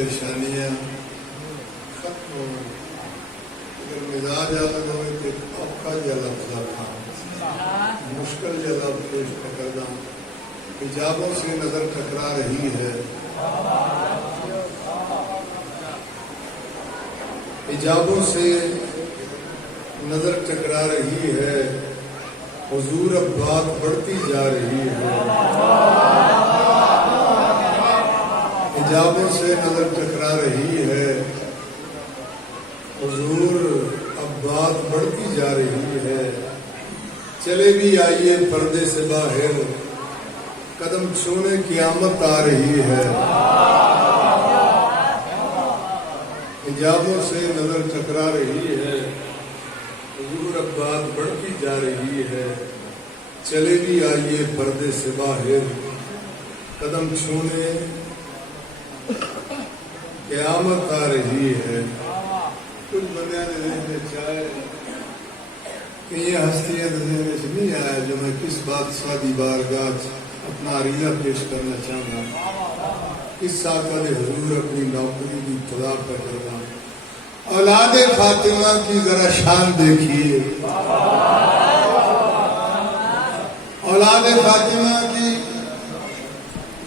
परेशानियां खत्म हो। अगर मिजाज अलग हो तो औखा जहा लफ्ज़ आखा मुश्किल जहा लफ्ज़ पेश करना। हिजाबों से नजर टकरा रही है, हिजाबों से नजर टकरा रही है, हुजूर अब बात बढ़ती जा रही है। हिजाबों से नजर टकरा रही है, हुजूर अब बात बढ़ती जा रही है। चले भी आइए पर्दे से बाहर, कदम छूने क़यामत आ रही है। हिजाबों से नजर टकरा रही है, हुजूर अब बात बढ़ती जा रही है। चले भी आइए पर्दे से बाहर, कदम छूने क़यामत आ रही है। कुछ बंदे ने चाहे कि ये हस्तियां नहीं आया जो मैं किस बादशाह की बारगाह अपना अरिया पेश करना चाहूँगा। इस साका ने हुजूर अपनी नौकरी की खुदा पर करना। औलादे फातिमा की जरा शान देखिए, औलादे फातिमा की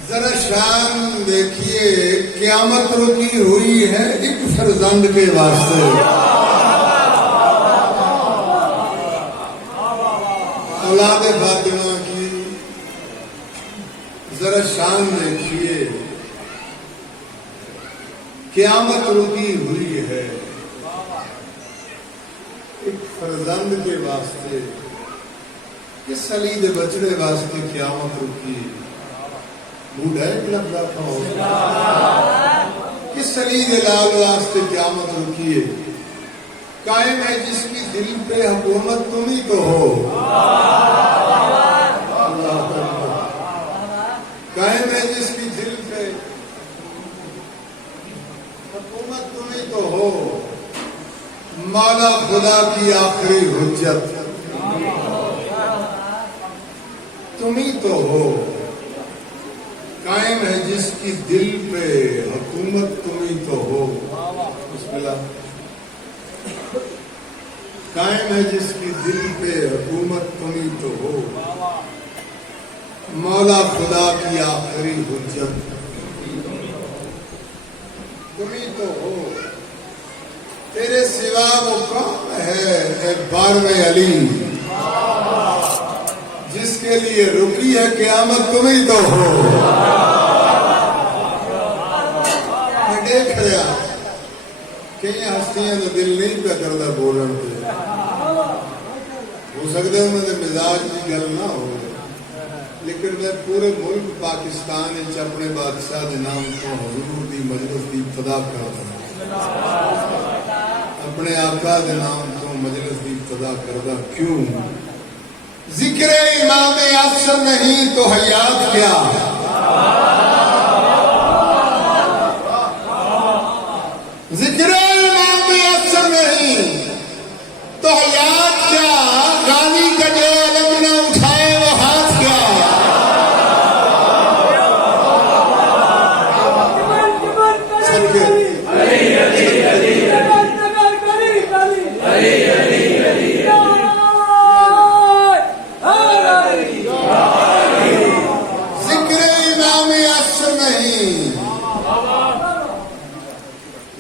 जरा शान देखिए। क़यामत रुकी हुई है एक फर्जंद के वास्ते। औलादे फातिमा की जरा शान देखिए, क़यामत रुकी हुई है एक फर्जंद के वास्ते। किस सलीद बचड़े वास्ते क़यामत रुकी। बूढ़ा किस सलीद लाल वास्ते क़यामत रुकी है। कायम है जिसकी दिल पे हुकूमत तुम ही तो हो। कायम है जिसकी दिल पे हुकूमत तुम ही तो हो। मौला खुदा की आखिरी हुज्जत तुम ही तो हो। कायम है जिसकी दिल पे हुकूमत तुम ही तो हो। बिस्मिल्लाह। कायम है जिसकी दिल पे हुकूमत तुम ही तो हो। मौला खुदा की आखिरी हुज्जत तुम ही तो हो। तेरे सिवा वो कौन है ए बारवे अली, जिसके लिए रुकी है क़यामत तुम ही तो हो। मैं देख रहा कि ये हस्तियां तो दिल नहीं पे करता बोलन पे। हो सकता है उन्होंने मिजाज की गल ना हो, लेकिन मैं पूरे मुल्क पाकिस्तान अपने बादशाह के नाम तो हुजूर की मजलिस की इब्तिदा करता, अपने आका के नाम तो मजलिस की इब्तिदा करता। क्यों? जिक्र इमाम अफसर नहीं तो हयात क्या। जिक्र इमाम अफसर नहीं तो हयात क्या। गाली का जो अलग न उठाए वो हाथ क्या।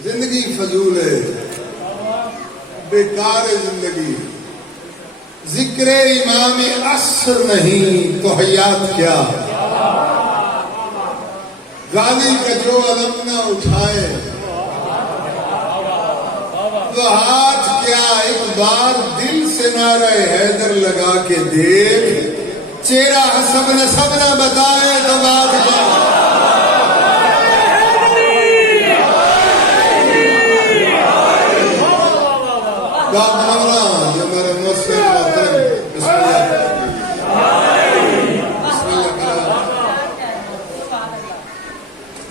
जिंदगी फजूल है, बेकार है जिंदगी। जिक्र इमाम असर नहीं तो हयात क्या। गाली का जो अलम न उठाए तो हाथ क्या। एक बार दिल से नारे हैदर लगा के देख, चेहरा सब न बताए तो बात क्या। जो मेरे मुस्लिम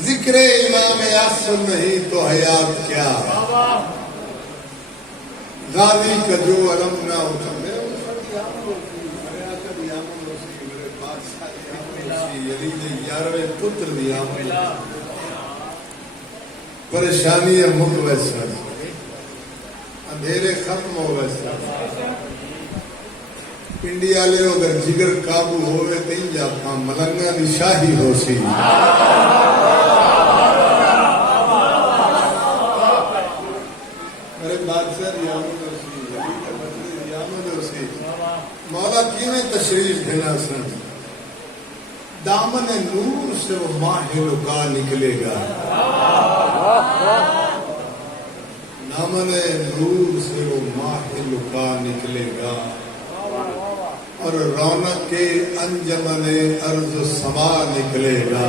जिक्र इमाम असर नहीं तो हयात क्या। गाली का जो अलम ना उठा। पुत्र परेशानियां मुक वैसा, अंधेरे खत्म हो वैसा। पिंडी वाले अगर जिगर काबू होवे तो जापा मलंगा की शाही हो सी। मेरे बादशाह मौला किमें तशरीफ देना सन, दामन नूर से वो माहे लुका निकलेगा, दामन नूर से वो माहे लुका निकलेगा और रौनक के अंजमन अर्ज समा निकलेगा।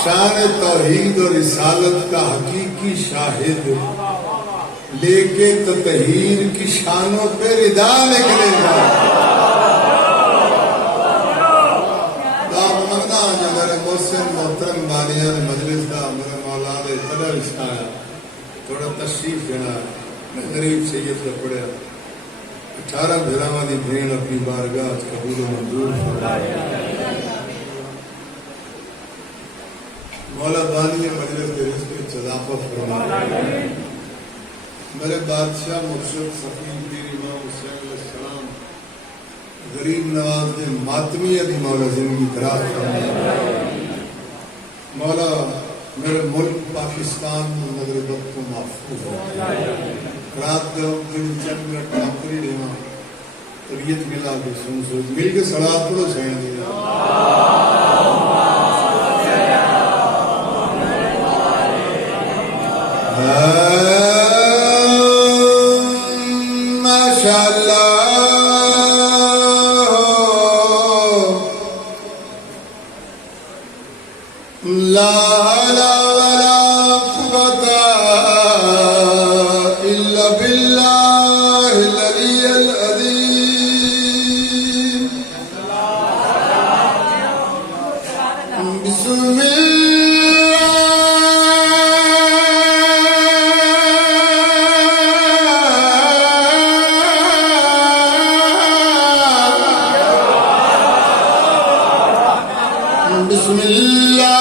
शान तौहीद और रिसालत का हकीकी शाहिद लेके तो तहीर की शानों पे रिदा निकलेगा। मेरे मोहसिन मोहतरम बानिया ने मजलिस का मेरे मौला ने कदर इशाया थोड़ा तशरीफ देना। मैं गरीब सैयद का पढ़िया 18 भिरावां दी भेण अपनी बारगाह कबूल मंजूर मौला बानी मजलिस के रिज़्क़ में इज़ाफ़ा फरमाए। मेरे बादशाह मुर्शिद सफ़ी पीर इमाम हुसैन अलैहिस्सलाम गरीब नवाज ने मातमिया की मौला जिंदगी खराब फरमाए। मौला मेरे मुल्क पाकिस्तान नगर वक्त को महफूज रात दिन चंद मिनट नौकरी देना तबीयत मिला के सुन मिल के सलाद पढ़ो सही माशाअल्लाह ला हौला वला कुव्वता इल्ला बिल्लाहिल अलिय्यिल अज़ीम। बिस्मिल्लाह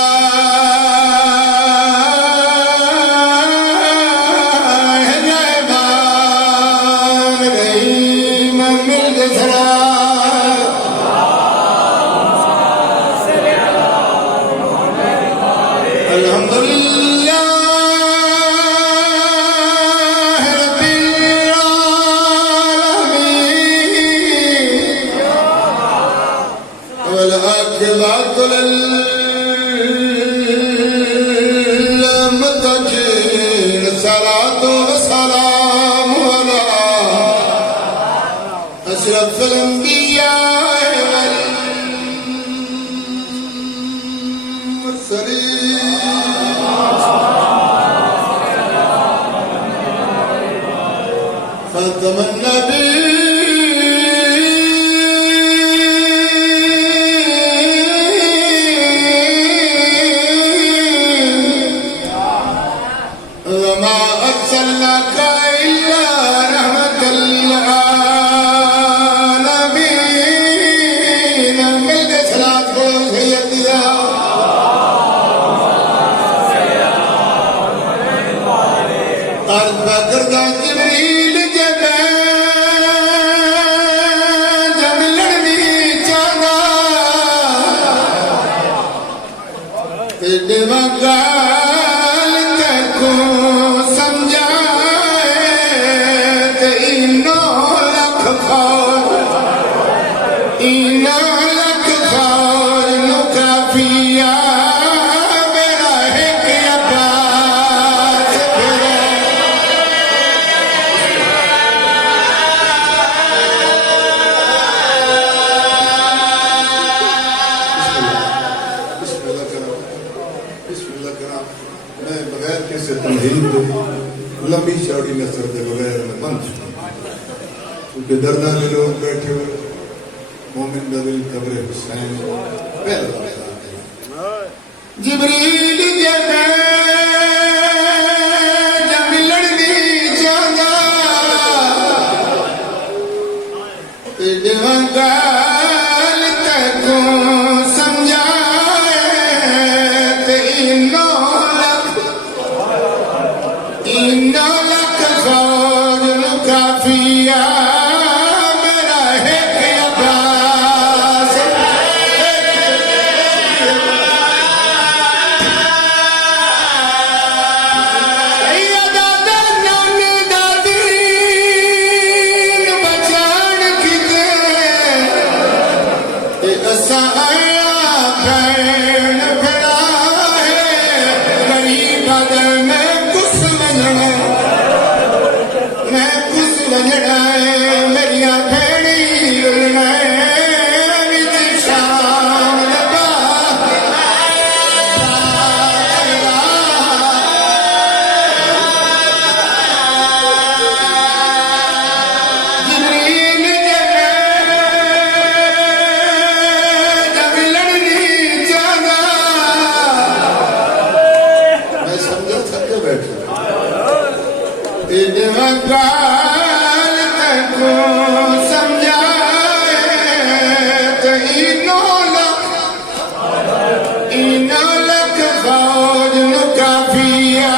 أشرف الأنبياء والمرسلين خاتم النبيين وما أرسلناك إلا رحمة للعالمين जिब्रील जब लड़नी चाहना गाल तको समझाए ते इनो लख फौज नु काफिया मेरा एक अब्बास मैं बगैर किसी तमहीद लंबी चौड़ी नसर के बगैर में बंद क्योंकि दर्दा के लोग बैठे हुए मोमिन नबी कब्र हुसैन जिब्रील जब लड़नी चाहता गाल तको समझाए ते इनो लख गाल तको समझाए तो इनो लख फौज नु काफिया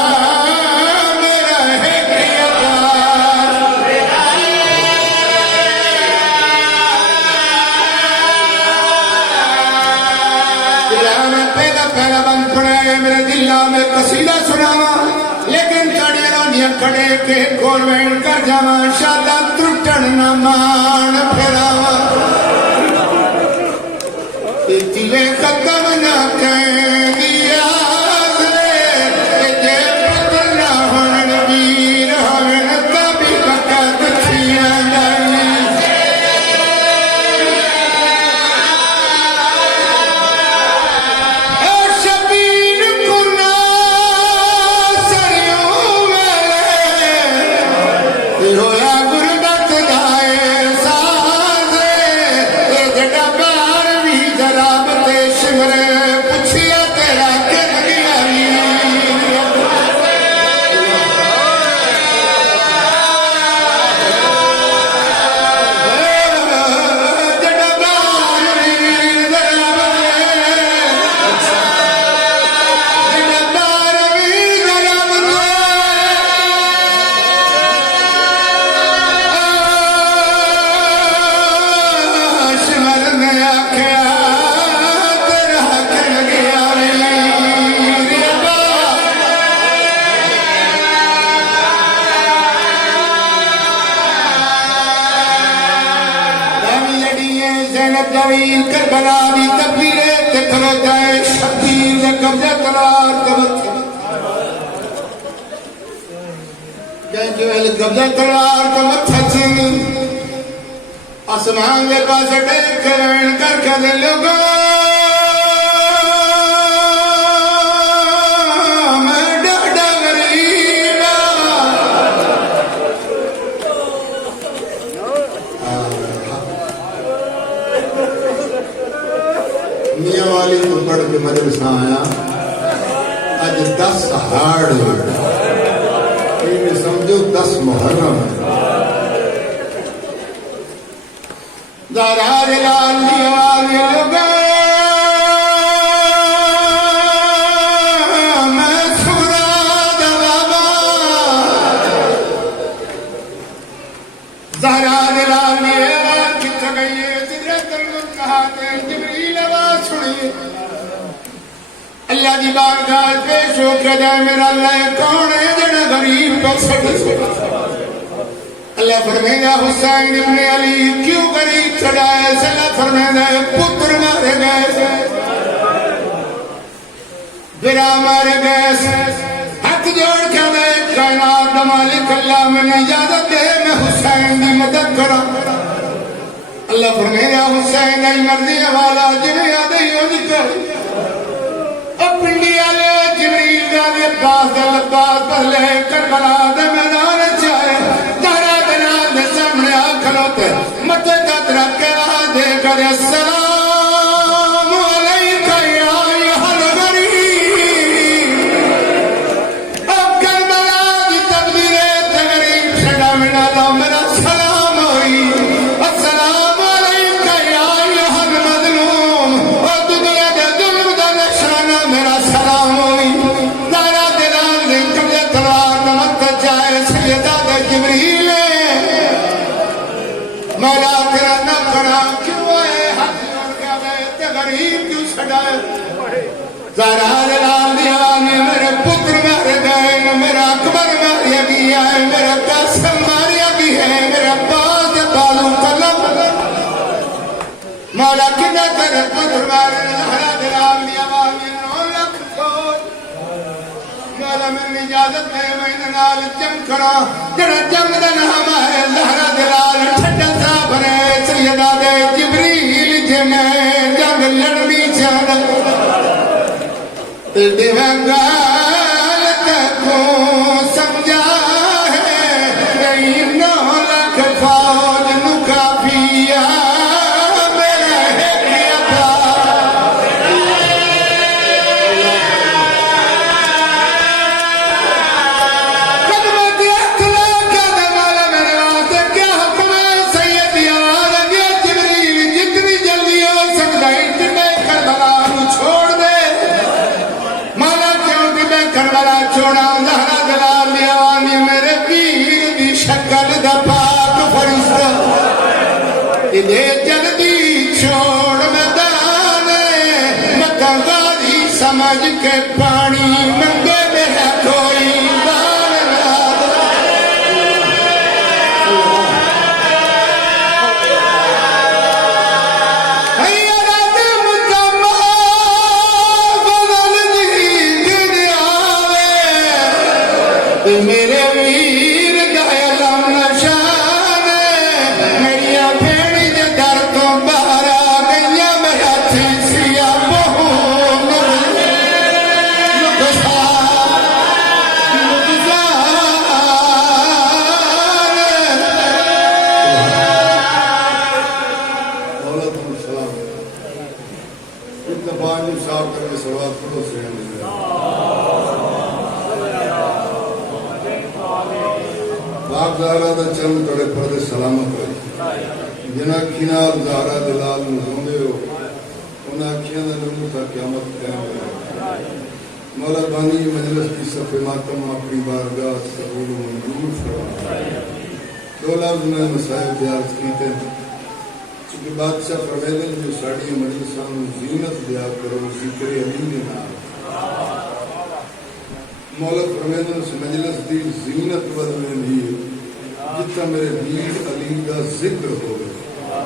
मेरा है पहला बंद पड़ा मेरे दिल्ला में कसीदा सुनावा लेकिन कड़े रोनिया कड़े के कॉन्वेंट कर जावा शादा त्रुटन न मान फिरावा तिले खत्म न दिया जे पुत्र न होन वीर होन तभी बकत थिया करबला दी तकबीरे ते खलोता है शबीर दे कब्जा तलार तवत जंजे वेल कब्जा तलार तवत छन आसमान दे पास देख करन कर के लोगो मैं डडा गरीबा मियाँ वाली तो पढ़ के मदरसा आया अज 10 हाड़ समझो 10 मुहर्रम दरार लाल लोगा मैं सुरा दबाबा दरार लाल कितना गई कहा जिब्रील आवाज सुनिए अल्लाह की बारगाह पेश होकर जाए मेरा अल्लाह कौन है जड़ा गरीब को अल्लाह फरमाएगा हुसैन इब्ने अली क्यों गरीब चढ़ाए अल्लाह फरमाएगा पुत्र मारे गए बिरा मारे गए हाथ जोड़ के कायनात मालिक अल्लाह मैंने इजाजत दे मैं हुसैन की मदद करा अल्लाह फरमाएगा हुसैन नहीं मर्जी वाला जिन्हें आदे ही कर पिंडी वाले जिब्रील दे पास लब्बास पहले करबला दे मैदान चाहे दारा दना दे सामने आ खलोते मथे तक रख के दे कर अस्सलाम अलैका या अहल गरीब अब करबला दी तकबीरे ते गरीब छड़ा मिला लो मेरा सलाम होई अस्सलाम अलैका या अहल मजलूम ओ दुनिया दे जुल्म दा निशाना मेरा सलाम होई दारा दिलाल दे कब्जे तलवार नमक जाए सैयदा दे जिब्रील मौला तेरा न करा क्यों है हाथ जोड़ के गए ते गरीब क्यों छड़ाए ज़रा लाल दिया ने मेरे पुत्र मारे गए मेरा अकबर मारिया गया है मेरा कासिम मारिया भी है मेरा अब्बास दे बालू कलम मौला कितना तेरे पुत्र मारे ज़रा लाल दिया ने 9 लाख मौला मैंने इजाजत दे मैं नाल जंग करा जरा जंग दा नाम है ज़हरा दिलाल ठंडा सा भरे सैयदा दे जिब्रील जे मैं जंग लड़नी चाहता गाल तको समझा है 9 लाख फौज नु काफिया मेरा है कदम रखने वाला चोड़ा जहरा जलाल लियावानी मेरे पीर दी शक्ल दा पाक फरिश्ता इदे जल्दी छोड़ मैदान मक्का गाजी समझ के पानी मंगे मेरा कोई मेरे वीर दयालम नशान मेरिया भेड़ी दे दर तो बाहर आ गईया मेरा थीसिया बहु साफ करके सवाल करो से बाप ज़हरा दा चंद तोड़े पर्दे सलामत रहे जिन्हां अखियां ज़हरा दे लाल नूं रोंदे हो उन्हां अखियां दा नूर ता क़यामत कायम रहे मौला बानी मजलिस की सफ़े मातम अपनी बारगाह कबूल मंजूर फरमा दो लफ्ज़ में मसाइल अर्ज़ कीते चूंकि बादशाह फरमाते जो साड़ी मजलिसां नूं ज़ीनत दिया करो ज़िक्र अली दे नाल मौला फरमाते उस मजलिस की ज़ीनत बदलनी जितना मेरे वीर अली का जिक्र हो गया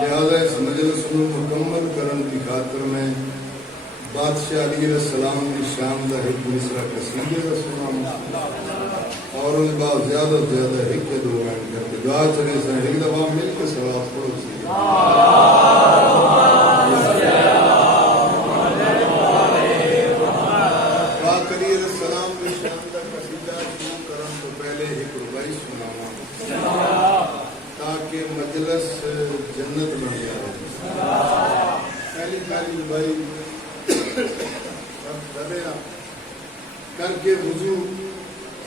लिहाजा इस मजलिस को मुकम्मल करने की खातिर में बादशाह अली सलाम की शान का एक मिसरा कसीदे का सुना और उस बाद ज्यादा से ज्यादा एक दो गान करके दुआ चले से एक दफा मिलकर सवाल पढ़ो ताकि मजलिस जन्नत बन जाए पहली खाली भाई करके वजू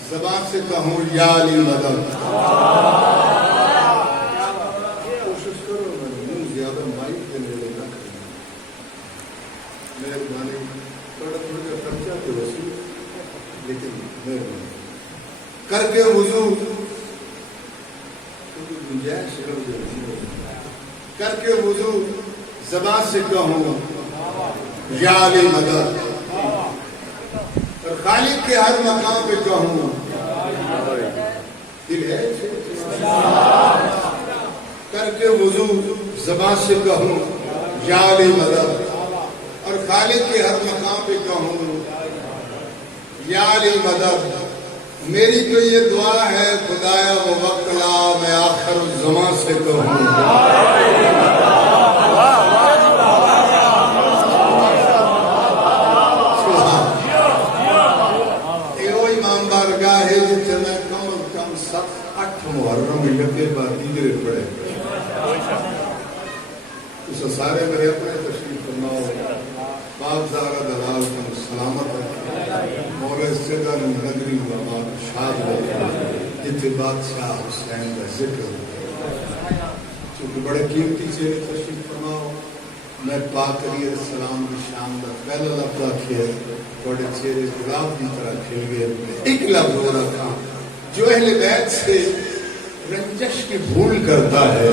ज़बान से कहूँ या अली मदद कोशिश करो मुंह ज्यादा माइक के नेड़े न करें मेहरबानी थोड़ा थोड़ा खर्चा तो वसूल लेकिन मेहरबानी करके वजू गुंजाइश करके वजू ज़बान से कहूँ या अली मदद और खालिक के हर मकाम पे कहूँ दिल है करके वजू ज़बान से कहूँ या अली मदद और खालिक के हर मकाम पे कहूँ या अली मदद मेरी तो ये दुआ है खुदाया वो वक्त ला मैं आखिर ज़मां से कहूँ इमाम बारगाह है जिसे मैं कम अज कम 7-8 मुहर्रम लगे बाद दीगरे पड़े उस सारे मेरे अपने तशरीफ फरमाओ बाप ज़हरा दलाल तुम सलामत मौला इस्तेदा नगरी हुआ शाद जिथे बादशाह हुसैन का जिक्र चूंकि बड़े कीमती चेहरे तशरीफ फरमाओ मैं पाक अली सलाम की शान का पहला लफ्ज़ आखिए थोड़े चेहरे गुलाब की तरह खिल गए एक लफ्ज़ हो रखा जो अहले बैत से रंजश की भूल करता है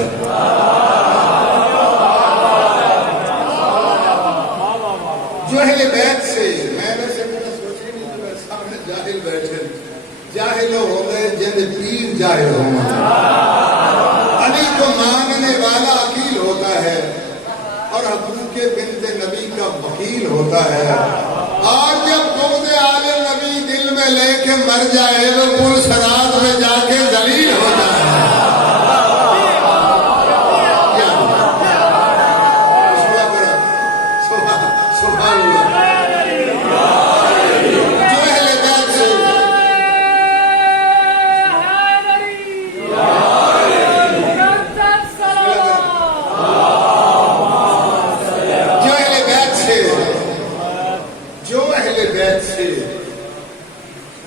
जो अहले बैत से मैं वैसे मैंने सोचे नहीं कि मेरे सामने जाहिल बैठे जाहिल हो गए जिन पीर जाहिल हो अली को मानने वाला अकील होता है और हकूक़ बिन्ते नबी का वकील होता है और जब खुद आले नबी दिल में लेके मर जाए तो पुल सरात में जाके जलील होता है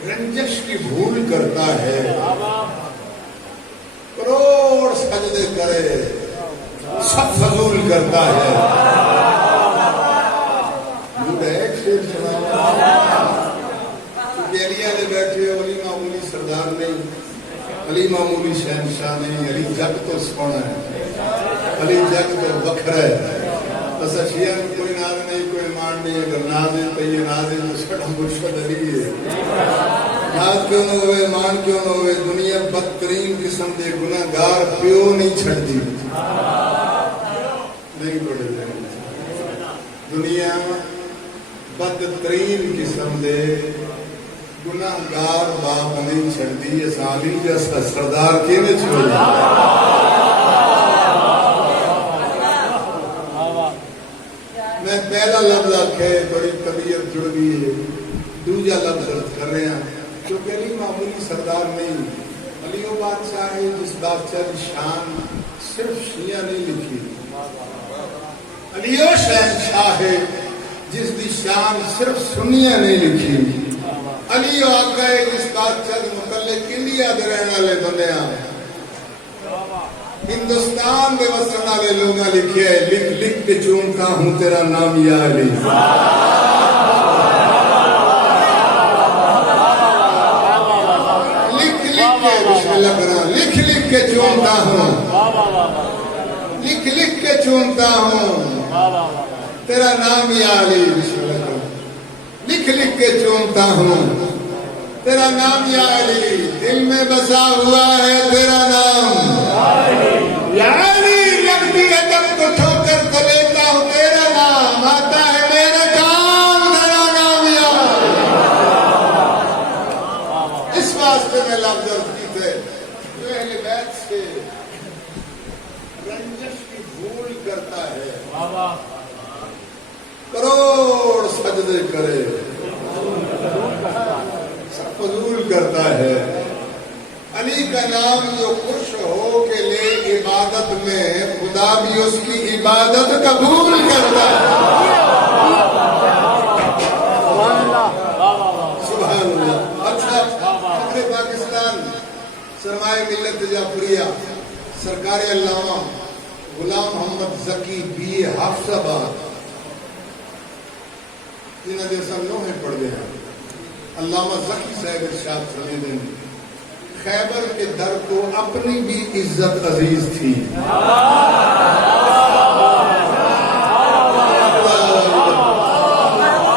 रंजश की भूल करता है करोड़ सजदे करे सब फजूल करता है अली मामूली शहनशाह नहीं, अली जग तो सोना है, अली जग तो वखरा है। बस अशिया में कोई नाज नहीं, कोई मान नहीं। अगर नाज है तो ये नाज है तो सड़ा मुर्शद अली है। नाज क्यों न होवे, मान क्यों न होवे, दुनिया बदतरीन किस्म के गुनाहगार प्यो नहीं छड़ती, नहीं पड़े दुनिया बदतरीन किस्म के गुनाहगार बाप नहीं छड़ती। असाली जैसा सरदार किने छोड़ा। मैं पहला लफ्ज आखे बड़ी तबीयत जुड़ गई है, दूजा लफ्ज अर्ज कर रहे हैं क्योंकि अली मामूली सरदार नहीं। अली वो बादशाह है जिस बादशाह की शान सिर्फ शिया नहीं लिखी। अली वो शहनशाह है जिसकी शान सिर्फ सुन्निया नहीं लिखी। अली वो आका है जिस बादशाह के मुतल्लिक इंडिया के रहने वाले बंदे हिंदुस्तान में वसन वाले लोग लिखे है, लिख लिख के चूमता हूं तेरा नाम या अली। लिख लिख के बिस्मिल्लाह करा, लिख लिख के चूमता हूं, लिख लिख के चूमता हूं तेरा नाम या अली। बिस्मिल्लाह करा, लिख लिख के चूमता हूं तेरा नाम या अली। दिल में बसा हुआ है तेरा नाम यानी, लगती है जब तो ठोकर तो लेता हूं तेरा नाम, आता है मेरे काम तेरा नाम या। इस वास्ते में लफ्ज की थे जो अहले बैत से रंजिश की भूल करता है, करोड़ सजदे करे, फजूल करता है। अली का नाम जो खुश हो के ले इबादत में, खुदा भी उसकी इबादत कबूल करता है। सुभान अल्लाह। अच्छा, अपने पाकिस्तान सरमाए मिल्लत जाफरिया सरकारी अल्लामा गुलाम मोहम्मद जकी BA हाफिजाबाद जिन्हें जैसा लोहे पढ़ गया अल्लामा जकी साहब इरशाद फरमाते हैं, खैबर के दर को अपनी भी इज्जत अजीज थी।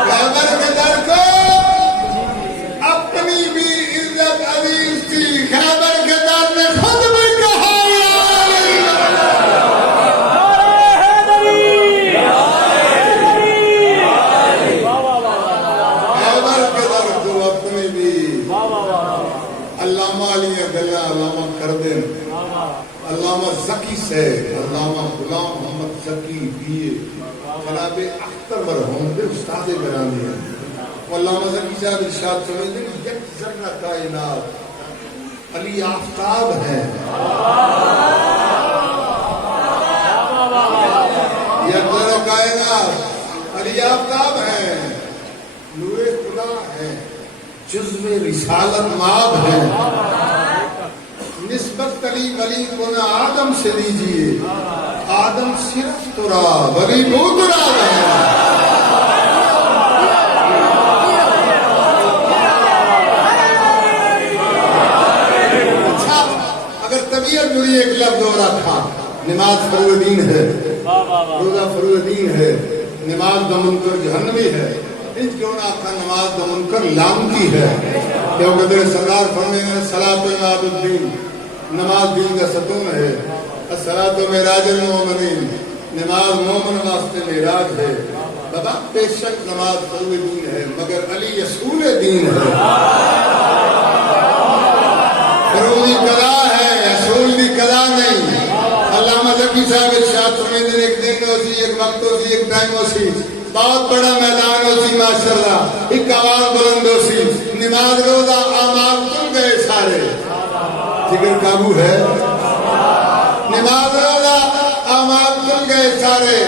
खैबर के दर को अपनी भी इज्जत अजीज थी। खैबर के दर ने खुद भी कहा खैबर के दर को अपनी भी अल्लामा गला अल्लामा कर दे। अल्लामा जकी से अल्लामा गुलाम मोहम्मद जकी BA जनाब अख्तर मरहूम के उस्ताद बरानी है। अल्लामा जकी साहब इरशाद समझते हैं एक जर्रा कायनात अली आफ्ताब है। एक जर्रा कायनात अली आफ्ताब है, नूरे खुदा है, जुज़्वे रिसालत माब है। निस्बत अली वली को न आदम से दीजिए, आदम सिर्फ तुराब वली वो तुराब है। अच्छा, अगर तबीयत जुड़ी एक लफ्ज और रखा, नमाज फरूदीन है, रोजा फरूदीन है, नमाज दमुनकर जहन्नमी है। इन क्यों ना आपका नमाज दमुनकर लामकी है, क्योंकि तेरे सरदार फरमाते सलातो इमादुद्दीन, नमाज दीन का सतून है। अस्सलातो मेराजुल मोमिनीन, नमाज मोमिन वास्ते मेराज है। बाबा बेशक नमाज फरूज़ दीन है मगर अली असूल दीन है। फरूज़ी कदा है, असूल की कदा नहीं। अल्लामा ज़की साहब इरशाद फरमाते हैं एक दिन होती, एक वक्त होती, एक टाइम होती, बहुत बड़ा मैदान होती माशाअल्लाह, एक आवाज बुलंद होती, नमाज रोजा आमाल तुम गए सारे, जिक्र काबू है। नमाज रोजा आमाल तुम गए सारे,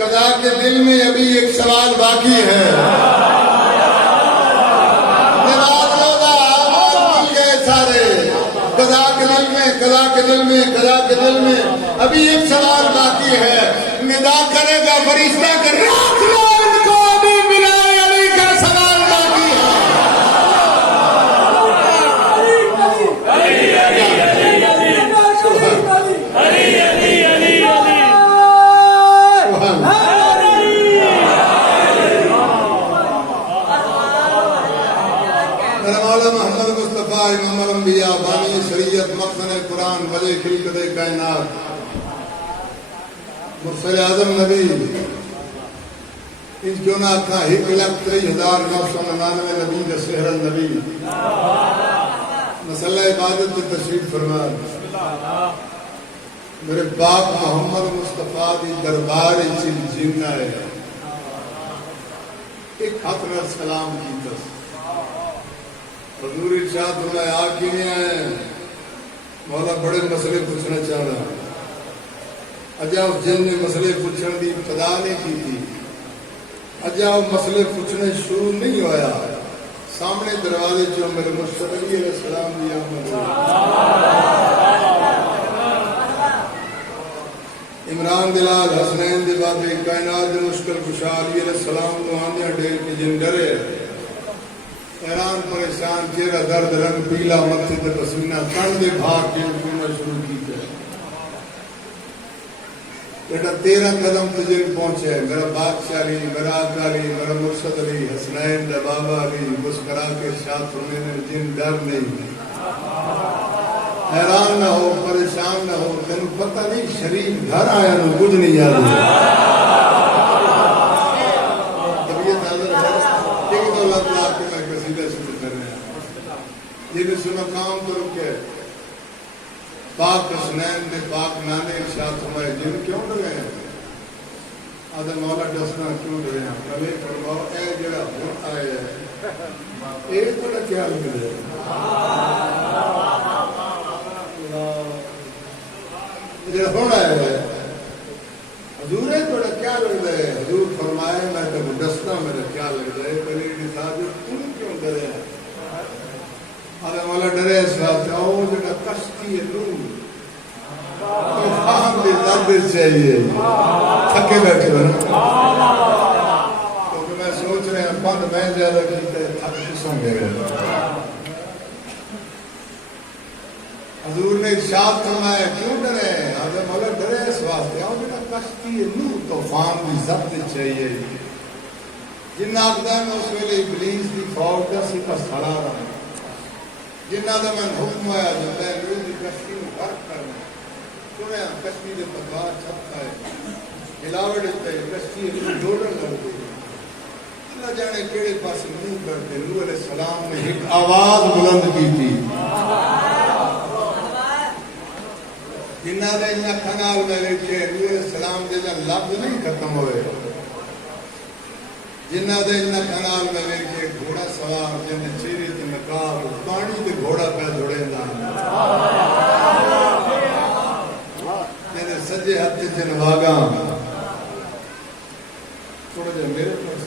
कदा के दिल में अभी एक सवाल बाकी है। नमाज रोजा आमाल तुम गए सारे, कदा के दिल में, कदा के दिल में, कदा के दिल में अभी एक सवाल बाकी है। निदा करेगा फरिश्ता कर राख लो इनको, अभी मिलाए अली का सवाल बाकी है। मेरा मौला मोहम्मद मुस्तफ़ा इमाम अंबिया बानी शरीयत मखज़न कुरान वली खिलकत कायनात मुरसल आज़म नबी इन क्यों ना था 1,03,999 नबी का सेहर नबी मसला इबादत की तशरीफ फरमा मेरे बाप मोहम्मद मुस्तफ़ा की दरबार जिन्ना है एक हाथ में सलाम की तस हजूर इरशाद फरमाया आ क्यों नहीं आए मौला बड़े मसले पूछना चाह रहा अजा उस जिन ने मसले पूछने की इब्तदा नहीं की थी अजा मसले पूछने शुरू नहीं होया सामने दरवाजे चो मेरे मुर्शद अली अलैहिस्सलाम दी आमद इमरान बिलाल हसनैन दे बाबे कायनात दे मुश्किल कुशा अली अलैहिस्सलाम को आंदिया डेर के जिन डरे हैरान परेशान चेहरा दर्द रंग पीला मत्थे ते पसीना तन दे भाग के घूमना शुरू कीता बेटा 13 कदम तुझे पहुंचे मेरा बादशाह अली मेरा आका अली मेरा मुर्शद अली हसनैन दा बाबा अली मुस्कुरा के साथ सुनने जिन डर नहीं हैरान ना हो परेशान ना हो तेन पता नहीं शरीफ घर आया नु कुछ नहीं याद तबीयत नजर है एक दो लफ्ज आपके मैं कसीदा शुरू कर रहे हैं ये सुनो काम तो रुके पाक हसनैन ने पाक नाने इरशाद फरमाए जिन क्यों डरे हैं आदम मौला दसना क्यों डरे हैं कले फरमाओ ए जेड़ा हुन आया है ए बड़ा ख्याल करे जेड़ा हुन आया है हजूर बड़ा क्या लगता है हजूर फरमाए मैं तो दसना मेरा क्या लगता है कले ने साहब तुम क्यों डरे हैं आदम मौला डरे इस बात से ओ जेड़ा कश्ती है नू तूफान दे दर्द चाहिए थके बैठे हो क्योंकि मैं सोच रहे हैं पद मैं ज्यादा कीते थक किसोंगे हजूर ने इरशाद फरमाया क्यों डरे आदम मौला डरे इस वास्ते ओ जेड़ा कश्ती है नू तूफान दी जब्त चाहिए जिन्ना आखदा मैं उस वेले इबलीस दी फौज दा सिपा सलार जिन्ना दा मैं हुक्म आया जो मैं दी कश्ती में गर्क करना सुने कश्ती दे पतवार छपता है हिलावट है कश्ती डोडन लगती है अल्लाह जाने केड़े पास मुंह करते नूह अलैहिस्सलाम ने एक आवाज बुलंद की थी जिन्ना दे अखां नाल मैं वेखे नूह अलैहिस्सलाम दे लफ्ज नहीं खत्म होए जिन्ना दे अखां नाल मैं वेखे घोड़ा सवार जिन्ने चेहरे ते नकाब पानी ते घोड़ा पे दौड़ेंदा जिन्ने सज्जे हाथ च नवागा थोड़ा जिहा मेरे पास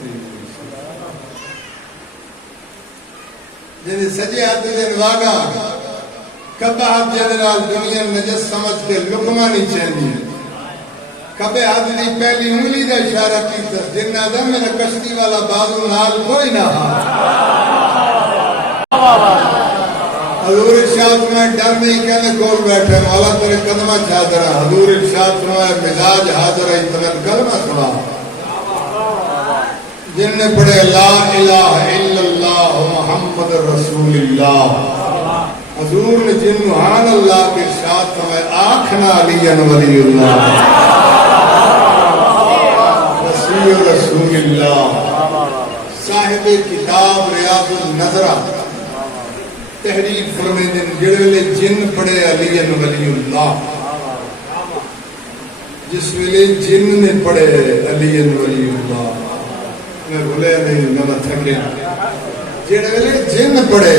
जिन्ने सज्जे हाथ च नवागा खब्बा हाथ जिहदे नाल दुनिया नजस समझ के लुकमा नहीं चाहिदी खब्बे हाथ की पहली उंगली का इशारा किया जिन्ना दा मेरा कश्ती वाला बाजू नाल कोई ना हजूर इरशाद में डर नहीं कहने कोल बैठे मौला तेरे कदमा चादर हजूर इरशाद में मिजाज हाजिर है तमन कलमा सुना जिनने पढ़े ला इलाहा इल्लल्लाह मुहम्मद रसूलुल्लाह हजूर ने जिन सुभान अल्लाह के साथ में आखना अलियन वलीउल्लाह रसूलुल्लाह साहिब किताब रियाजुल नजरा तहरीर फरमाते हैं जेड़े जिन पढ़े अलियन वलीउल्लाह जिस वेले जिन ने पढ़े अलियन वलीउल्लाह मैं भूले नहीं मैं थके जेड़े वेले जिन पढ़े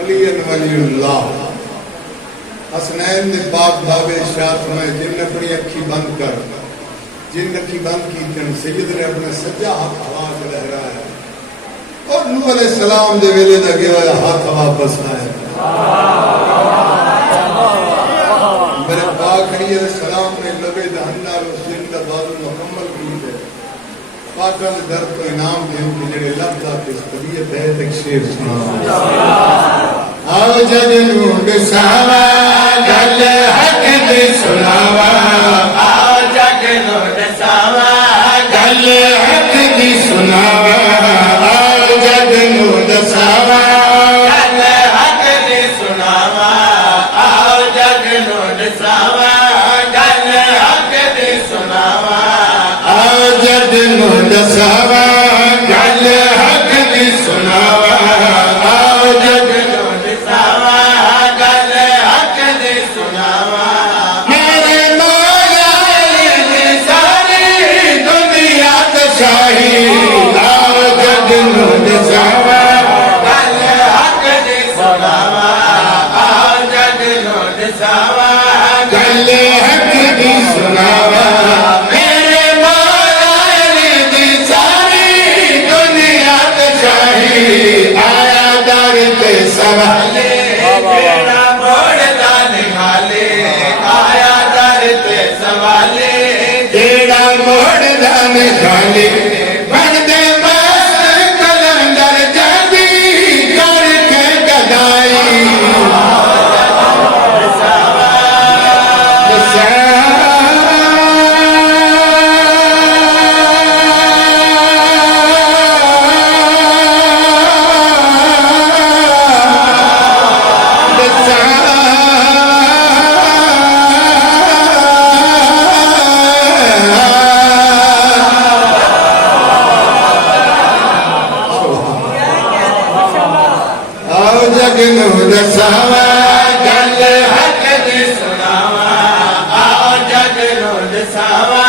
अलियन वलीउल्लाह हसनैन ने पाक बाबे शात में जिन अपनी अखी बंद कर जिन अखी बंद की सैयद ने अपना सज्जा हाथ हवा में लहराया और नूह अलैहिस्सलाम दे वेले दा गया हाथ वापस आया मेरे पाक अली अलैहिस्सलाम ने लबे दहन्ना उस जिन दा बाजू मुकम्मल की है पाका दे दर को इनाम देन के जेड़े लफ्ज़ के तबीयत है एक शेर सुना आओ जब नूह दसावा गल हक दे सुनावा आओ जग नूह दसावा गल हक दी सुनावा आओ जग नूह दसावा आया दर ते सवाले जेड़ा मोड़दा निहाले आया दर ते सवाले जेड़ा मोड़दा निहाले बनदे मस्त कलंदर जदी करके गदाई आओ जगनू दसावा गल हक दी सुनावा आओ जग नु दसावा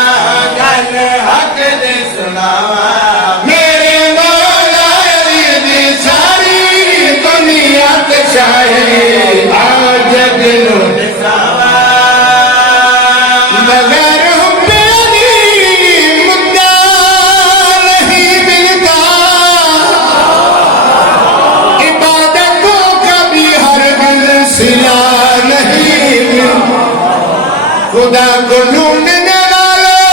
गल हक दी सुनावा मेरे मौला अली दी सारी दुनिया ते शाही आओ जगनू दसावा मगर हुब्बे दी मुद्दा नहीं मिलता इबादतों का भी हर गल सिला नहीं मिलता खुदा को ढूंढने वालों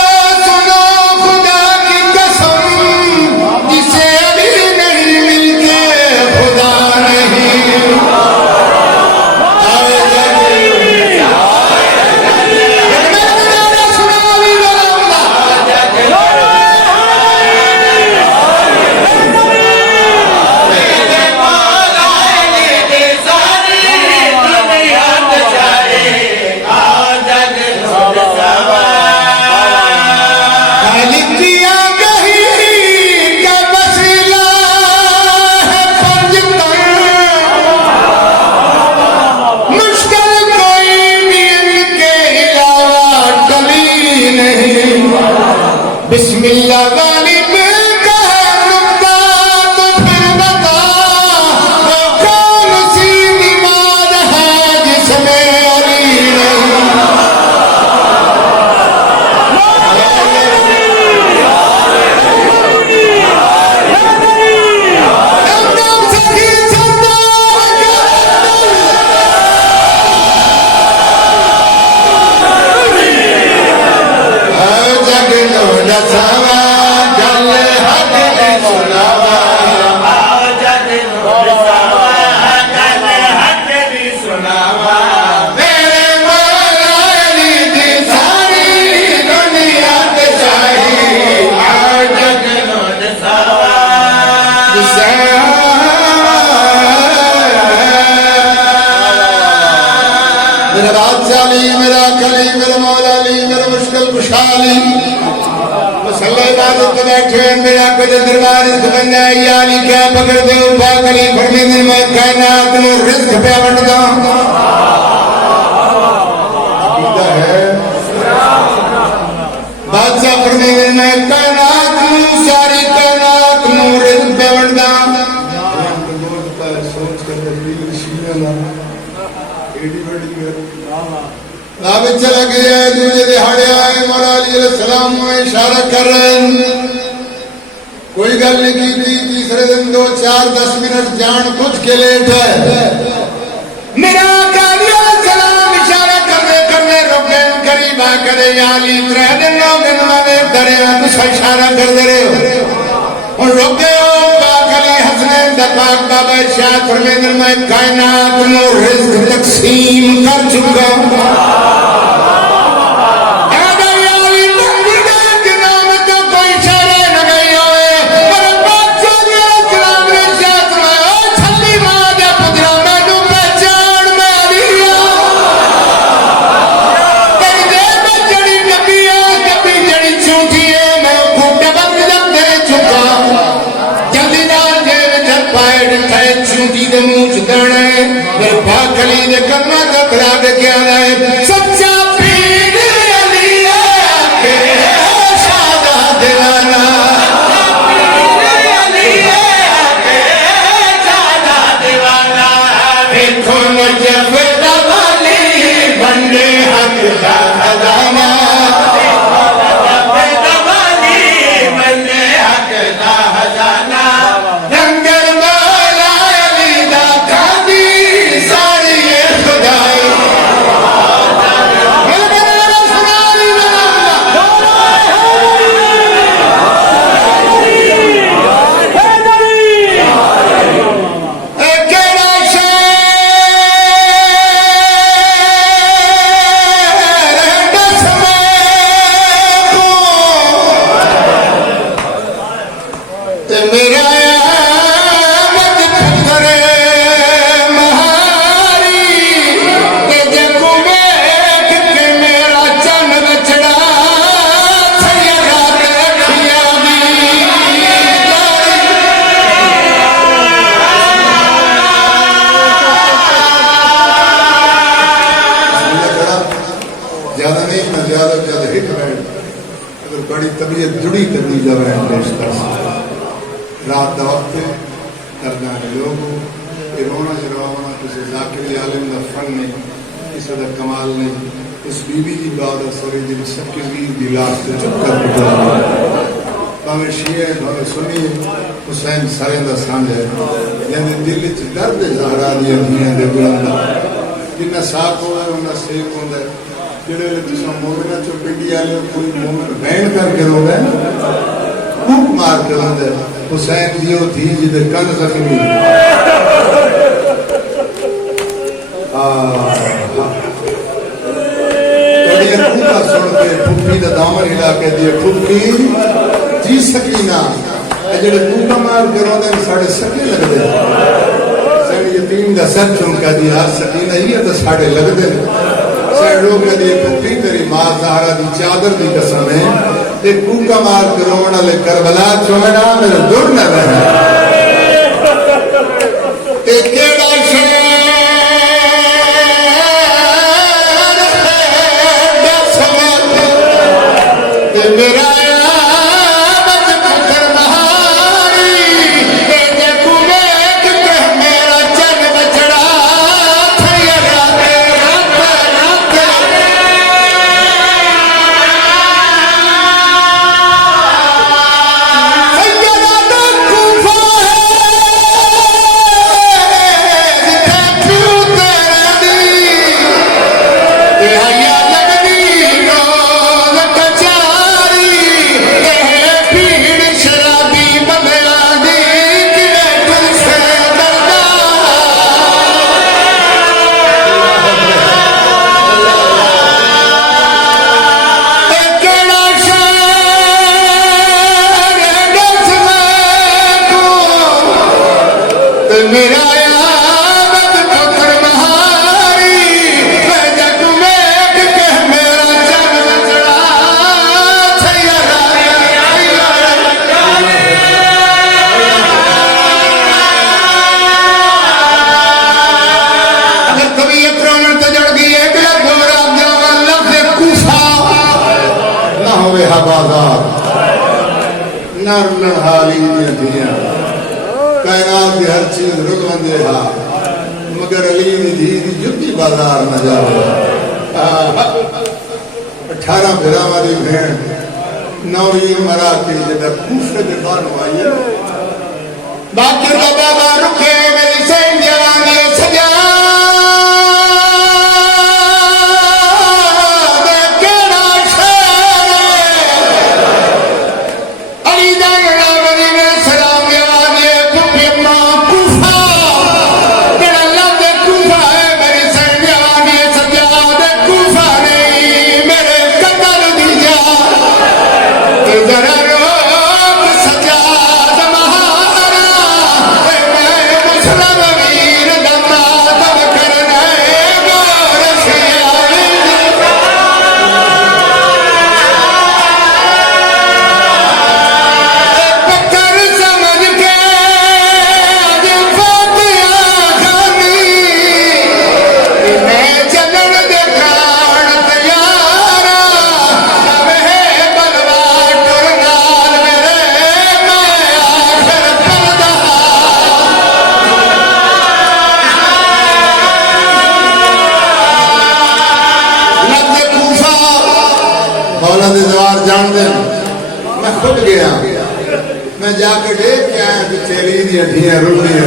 सुनो खुदा की कसम जिसे अभी नहीं मिलते खुदा नहीं आओ बिस्मिल्लाह वाली मिलता है नुक्ता तो फिर बता वो कौन सी नमाज है जिसमें अली नहीं एकदम सही जगनो दसावा गल हक दी सुनावा आओ जग नु दसावा गल हक दी सुनावा मेरे मौला अली दी सारी दुनिया ते शाही आओ जग नु दसावा मेरा बादशाह अली मेरा कली मेरा मौला अली मेरा मुश्किल कुशा अली मसल्ला इबादत पे बैठे हैं मेरा कुछ दरबार इस बंदा या अली क्या पकड़ दे उठा कली फरमाते मैं कायनात नु रिज़्क पे वंडदा अकीदा है बादशाह फरमाते मैं कायनात नु सारी कायनात नु रिज़्क पे वंडदा सोच कर एडी बड़ी राबित चला गया दूसरे दिहाड़े आए मौला अली सलाम में इशारा कर रहे हैं कोई गल नहीं की थी तीसरे दिन 2 4 10 मिनट जान कुछ के लेट है मेरा सलाम इशारा करने करने रुके करीब आकर या अली 3 दिन लोग इन्होंने करे तो इशारा कर दे रहे हो और रुक गए हो पाकली हसनैन दा पाक बाबा शाह फरमाते मैं कायनात नु रिज़्क तकसीम कर चुका सच्चा पीर अली के शादा दिवाना देखो नजफ दवाली बंदे हक का खजाना लंगर तबीयत जुड़ी करनी जबरन पेश कर सकता रात का वक्त करना है लोगों ये रोना जरवाना किसी जाकिर आलिम का फन नहीं किसी का कमाल नहीं उस बीबी की बात सॉरी जिन शकीर की लाश से चुप कर भावे शिए भावे सुनी हुसैन सारे का सांझ है यानी दिल च दर्द ज़हरा दी अखियां दे बुलंदा जिन्ना साफ होवे उन्ना सेक होंदा जेड़े तुसा मोमिना चो पिंडी वाले कोई मोमिन बहन करके रोवे खूब मार के रोंदे हुसैन दियो थी जिदे कन जख्मी सुन के फुफी का दामन हिला के दिए फुफी जी सकीना जेडे कूका मार के रोंदे साढ़े सके लगदे साढ़े यतीम का सर चुमका दिया सकीना ही तो साढ़े लगदे साढ़े लोग कहते फुफी तेरी मां ज़हरा दी चादर दी कसम है ते कूका मार के रोवण वाले करबला चोमड़ा मेरे दुर न रहे ते केड़ा शेर मेरा कायनात की हर चीज रुलवंदे हा मगर अली दी धी दी जुत्ती बाजार न जावे 18 बिरावा दी भेण नौरी मरा के जब कूफे दे बाहर आई बाकी दा बाबा रुके मेरी सैन जवानी सजा जान दे मैं खुद गया मैं जाके देख के आया कि तेरी दी हड्डियां रुल रही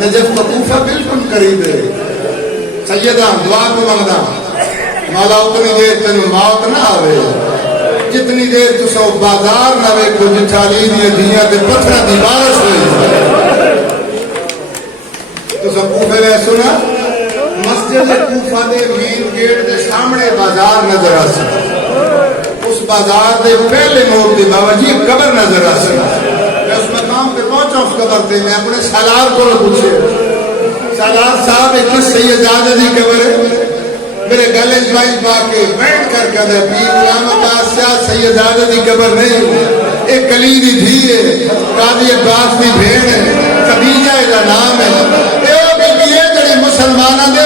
नजफ का कूफा बिल्कुल करीब है सैयदा दुआ को मंगदा मौला उतनी देर तेन मौत ना आवे जितनी देर तुसा बाजार ना वेखो जिठाली दी हड्डियां ते पत्थरां दी बारिश होई तुसा कूफे वे सुना मस्जिद कूफा दे मेन गेट के सामने बाजार नजर आ सकता उस बाजार के पहले मोड़ के बाबा जी कब्र नजर आ सकता मैं उस मकाम पे पहुंचा उस कब्र पे मैं अपने सालार को पूछे सालार साहब एक सैयदादा की कब्र है मेरे गले ज्वाइन पा के बैठ कर कहते पीर गुलाम अब्बास शाह सैयदादा की कब्र नहीं एक कली दी धी है कादी अब्बास की भेड़ है खदीजा का नाम है मुसलमानों के